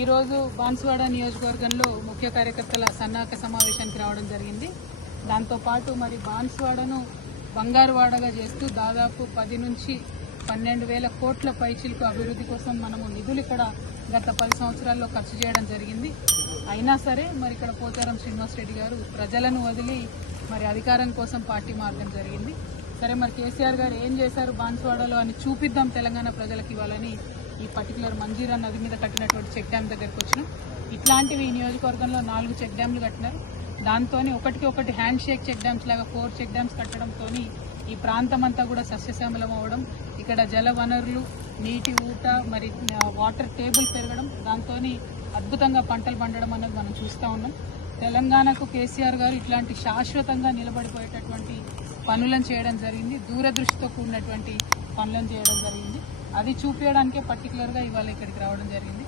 ఈరోజు బాన్సువాడ నియోజకవర్గంలో ముఖ్య కార్యకర్తల సన్నాహక సమావేశానికి రావడం జరిగింది. దాంతోపాటు మరి బాన్సువాడను బంగారువాడగా చేస్తూ దాదాపు 10 నుంచి 12,000 కోట్ల పైచిలకు అభివృద్ధి కోసం మనము నిధులు ఇక్కడ గత 10 సంవత్సరాల్లో ఖర్చు చేయడం జరిగింది. అయినా సరే మరి ఇక్కడ పోచారం శ్రీనివాసరెడ్డి గారు ప్రజలను వదిలి మరి అధికారం కోసం పార్టీ మార్గం జరిగింది. సరే మరి కేసీఆర్ గారు ఏం చేశారు బాన్సువాడలో అని చూపిద్దాం తెలంగాణ ప్రజలకు ఇవ్వాలని ఈ పర్టికులర్ మంజీరా నది మీద కట్టినటువంటి చెక్ డ్యామ్ దగ్గరకు వచ్చినాం. ఇట్లాంటివి ఈ నియోజకవర్గంలో 4 చెక్ డ్యామ్లు కట్టినారు. దాంతో ఒకటి హ్యాండ్ షేక్ చెక్ డ్యామ్స్ లాగా 4 చెక్ డ్యామ్స్ కట్టడంతో ఈ ప్రాంతం అంతా కూడా సస్యశ్యామలం అవ్వడం, ఇక్కడ జల వనరులు, నీటి ఊట, మరి వాటర్ టేబుల్ పెరగడం, దాంతో అద్భుతంగా పంటలు పండడం అనేది మనం చూస్తూ ఉన్నాం. తెలంగాణకు కేసీఆర్ గారు ఇట్లాంటి శాశ్వతంగా నిలబడిపోయేటటువంటి పనులను చేయడం జరిగింది. దూరదృష్టితో కూడినటువంటి పనులను చేయడం జరిగింది. అది చూపించడానికే పర్టికులర్గా ఇవాళ ఇక్కడికి రావడం జరిగింది.